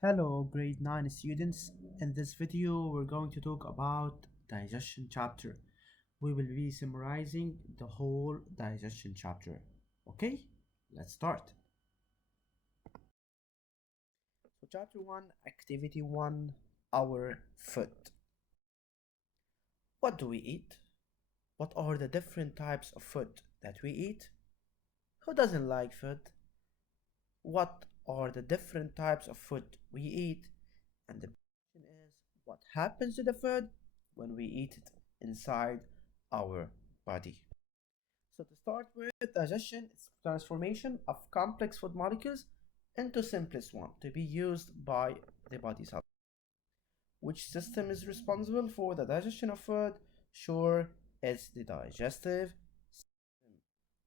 Hello, grade 9 students. In this video, we're going to talk about digestion chapter. We will be summarizing the whole digestion chapter. Okay, let's start. So, chapter 1, activity 1, our food. What do we eat? What are the different types of food that we eat? Who doesn't like food? What are the different types of food we eat? And the question is, what happens to the food when we eat it inside our body? So to start with, digestion is transformation of complex food molecules into simplest one to be used by the body cell. Which system is responsible for the digestion of food? Sure, it's the digestive system,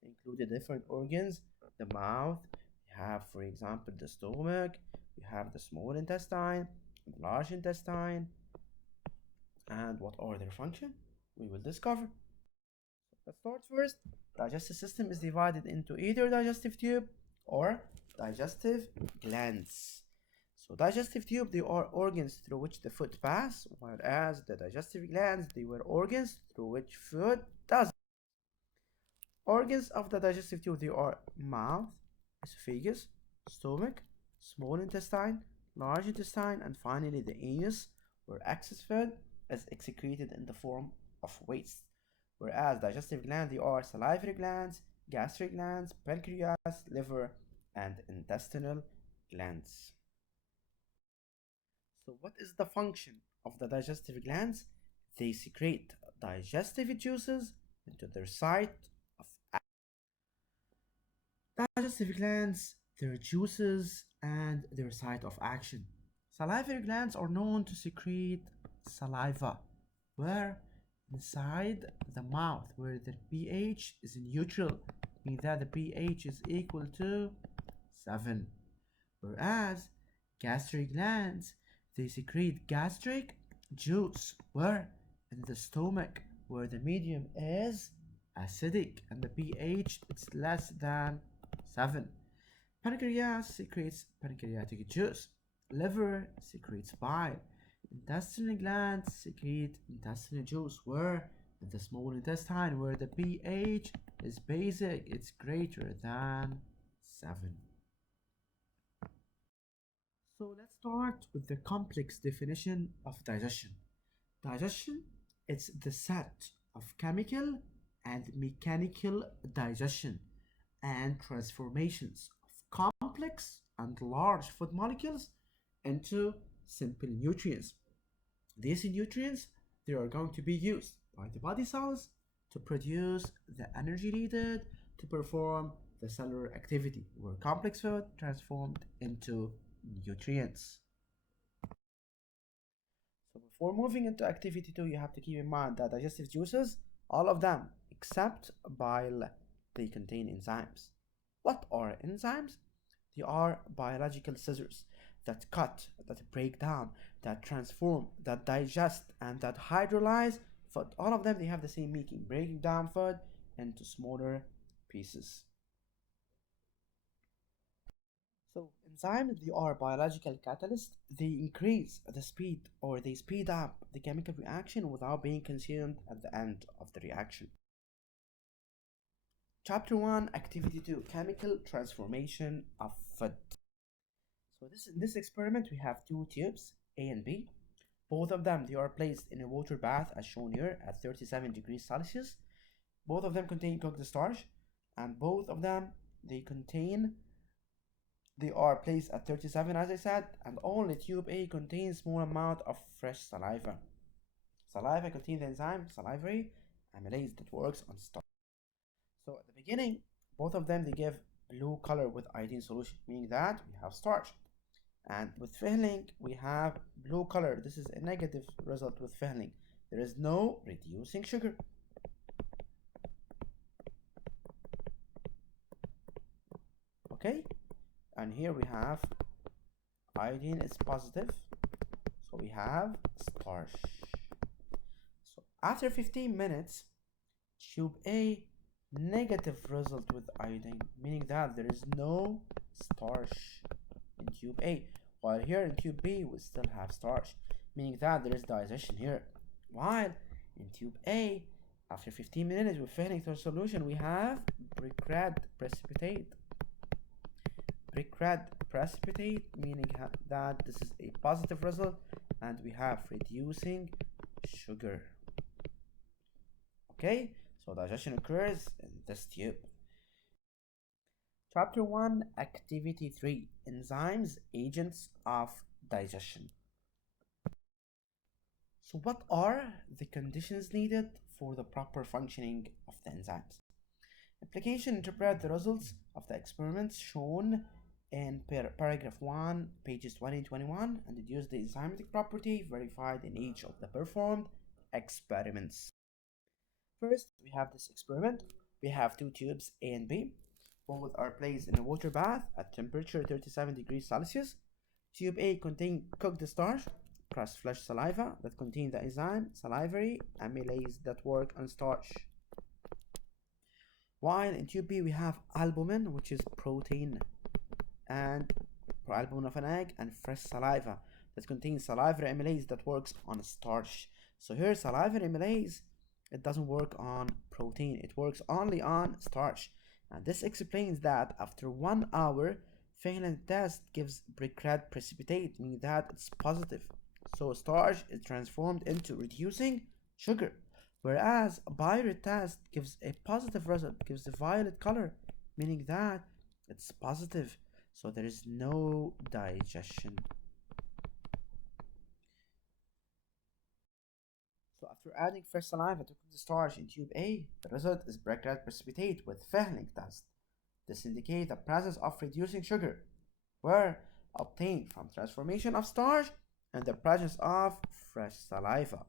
including different organs, the mouth. We have, for example, the stomach. We have the small intestine, the large intestine, and what are their function? We will discover. Let's start first. Digestive system is divided into either digestive tube or digestive glands. So digestive tube, they are organs through which the food pass, whereas the digestive glands, they were organs through which food does. Organs of the digestive tube, they are mouth, esophagus, stomach, small intestine, large intestine, and finally the anus, where excess food is excreted in the form of waste. Whereas digestive glands, they are salivary glands, gastric glands, pancreas, liver, and intestinal glands. So what is the function of the digestive glands? They secrete digestive juices into their site of digestive glands, their juices, and their site of action. Salivary glands are known to secrete saliva, where inside the mouth, where the pH is neutral, meaning that the pH is equal to 7. Whereas gastric glands, they secrete gastric juice, where in the stomach, where the medium is acidic and the pH is less than 7. Pancreas secretes pancreatic juice. Liver secretes bile. Intestinal glands secrete intestinal juice, where in the small intestine, where the pH is basic, it's greater than 7. So let's start with the complex definition of digestion. Digestion is the set of chemical and mechanical digestion and transformations of complex and large food molecules into simple nutrients. These nutrients, they are going to be used by the body cells to produce the energy needed to perform the cellular activity, where complex food transformed into nutrients. So before moving into activity 2, you have to keep in mind that digestive juices, all of them except bile, they contain enzymes. What are enzymes? They are biological scissors that cut, that break down, that transform, that digest, and that hydrolyze food. All of them, they have the same making, breaking down food into smaller pieces. So enzymes, they are biological catalysts. They increase the speed, or they speed up the chemical reaction without being consumed at the end of the reaction. Chapter 1, Activity 2, Chemical Transformation of Food. So in this experiment, we have two tubes, A and B. Both of them, they are placed in a water bath as shown here at 37 degrees Celsius. Both of them contain cooked starch, and both of them, they are placed at 37 as I said, and only tube A contains small amount of fresh saliva. Saliva contains the enzyme salivary amylase that works on starch. So at the beginning, both of them, they give blue color with iodine solution, meaning that we have starch. And with filling, we have blue color. This is a negative result with filling. There is no reducing sugar. Okay, and here we have iodine is positive, so we have starch. So after 15 minutes, tube A negative result with iodine, meaning that there is no starch in tube A. while here in tube B we still have starch, meaning that there is digestion here. While in tube A, after 15 minutes with filling through solution, we have brick red precipitate. Brick red precipitate, meaning that this is a positive result, and we have reducing sugar. Okay, so digestion occurs in this tube. Chapter 1, Activity 3, Enzymes, Agents of Digestion. So what are the conditions needed for the proper functioning of the enzymes? Application: interpret the results of the experiments shown in paragraph 1, pages 20 and 21, and deduce the enzymatic property verified in each of the performed experiments. First, we have this experiment. We have two tubes A and B. Both are placed in a water bath at temperature 37 degrees Celsius. Tube A contains cooked starch plus flesh saliva that contain the enzyme salivary amylase that work on starch. While in tube B we have albumin, which is protein, and albumin of an egg, and fresh saliva that contains salivary amylase that works on starch. So here salivary amylase, it doesn't work on protein, it works only on starch. And this explains that after 1 hour, Fehlen test gives brick red precipitate, meaning that it's positive. So starch is transformed into reducing sugar. Whereas a Byret test gives a positive result, gives the violet color, meaning that it's positive. So there is no digestion. So after adding fresh saliva to the starch in tube A, the result is brick red precipitate with Fehling test. This indicates the presence of reducing sugar, were obtained from transformation of starch and the presence of fresh saliva.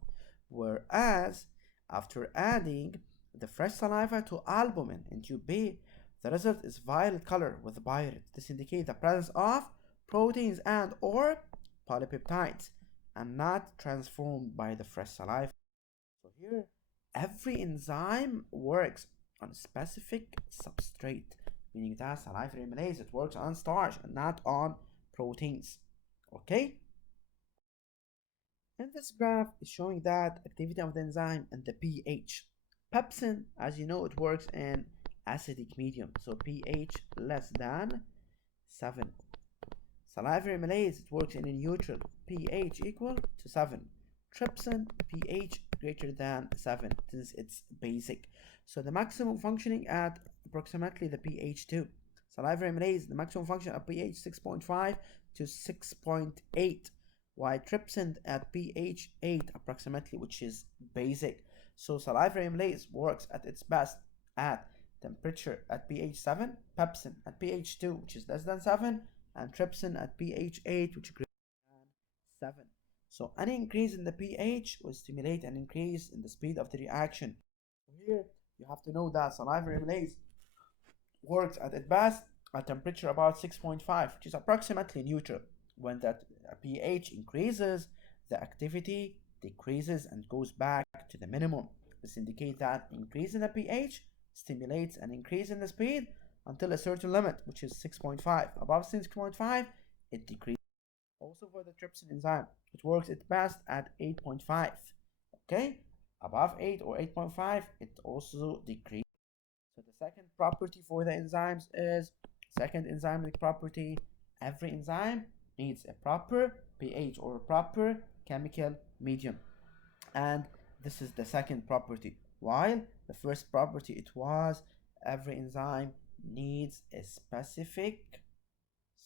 Whereas after adding the fresh saliva to albumin in tube B, the result is violet color with Byret. This indicates the presence of proteins and or polypeptides and not transformed by the fresh saliva. So here, every enzyme works on a specific substrate, meaning that salivary amylase, it works on starch and not on proteins. Okay? And this graph is showing that activity of the enzyme and the pH. Pepsin, as you know, it works in acidic medium, so pH less than 7. Salivary amylase, it works in a neutral, pH equal to 7. Trypsin, pH greater than 7 since it's basic. So the maximum functioning at approximately the pH 2. Salivary amylase, the maximum function at pH 6.5 to 6.8, while trypsin at pH 8 approximately, which is basic. So salivary amylase works at its best at temperature at pH 7, pepsin at pH 2, which is less than 7, and trypsin at pH 8, which is greater than 7. So any increase in the pH will stimulate an increase in the speed of the reaction. Here you have to know that salivary amylase works at its best at temperature about 6.5, which is approximately neutral. When that pH increases, the activity decreases and goes back to the minimum. This indicates that increase in the pH stimulates an increase in the speed until a certain limit, which is 6.5. Above 6.5, it decreases. Also for the trypsin enzyme, it works its best at 8.5. Okay, above 8 or 8.5, it also decreases. So the second property for the enzymes is, second enzymatic property, every enzyme needs a proper pH or a proper chemical medium. And this is the second property. While the first property, it was every enzyme needs a specific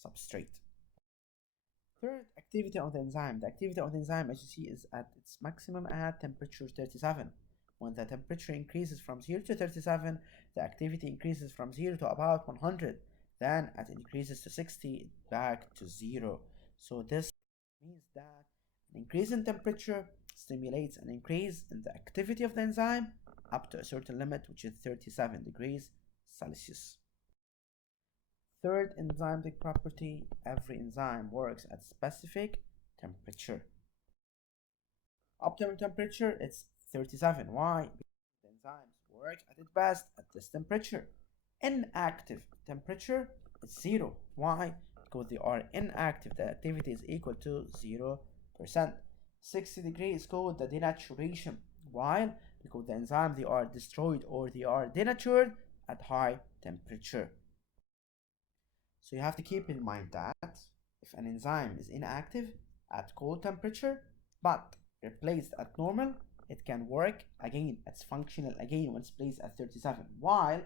substrate. Third, activity of the enzyme. The activity of the enzyme, as you see, is at its maximum at temperature 37. When the temperature increases from 0 to 37, the activity increases from 0 to about 100. Then as it increases to 60, back to 0. So this means that an increase in temperature stimulates an increase in the activity of the enzyme up to a certain limit, which is 37 degrees Celsius. Third enzymatic property, every enzyme works at specific temperature. Optimum temperature, it's 37. Why? Because the enzymes work at its best at this temperature. Inactive temperature is 0. Why? because they are inactive, the activity is equal to 0%. 60 degrees is called the denaturation. Why? Because the enzymes, they are destroyed or they are denatured at high temperature. So you have to keep in mind that if an enzyme is inactive at cold temperature but replaced at normal, it can work again, it's functional again when it's placed at 37. While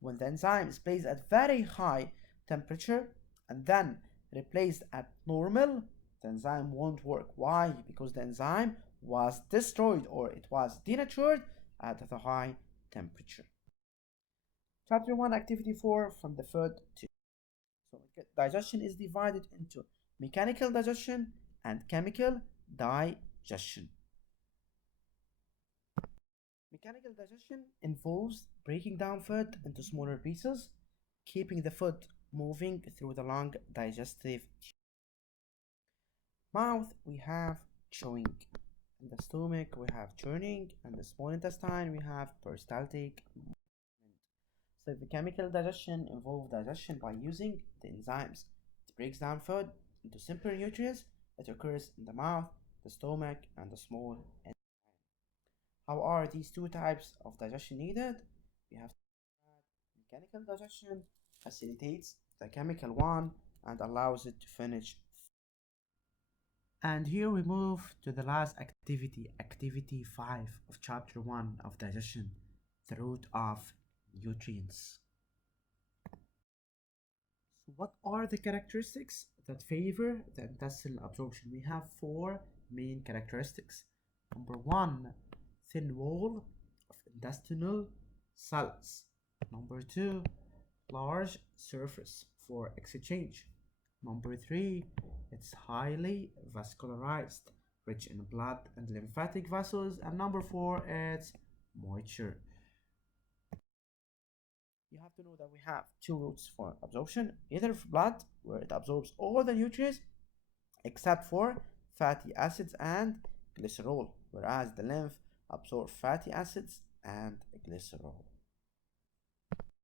when the enzyme is placed at very high temperature and then replaced at normal, the enzyme won't work. Why? Because the enzyme was destroyed or it was denatured at the high temperature. Chapter 1, Activity 4, from the food to. So digestion is divided into mechanical digestion and chemical digestion. Mechanical digestion involves breaking down food into smaller pieces, keeping the food moving through the long digestive mouth. We have chewing. In the stomach, we have churning, and the small intestine, we have peristaltic movement. So the chemical digestion involves digestion by using the enzymes. It breaks down food into simpler nutrients that occurs in the mouth, the stomach, and the small intestine. How are these two types of digestion needed? We have mechanical digestion facilitates the chemical one and allows it to finish. And here we move to the last activity, activity 5 of chapter 1 of digestion, the route of nutrients. So what are the characteristics that favor the intestinal absorption? We have 4 main characteristics. Number 1, thin wall of intestinal cells. Number 2, large surface for exchange. Number 3, it's highly vascularized, rich in blood and lymphatic vessels. And number 4, it's moisture. You have to know that we have 2 routes for absorption, either blood, where it absorbs all the nutrients except for fatty acids and glycerol, whereas the lymph absorbs fatty acids and glycerol.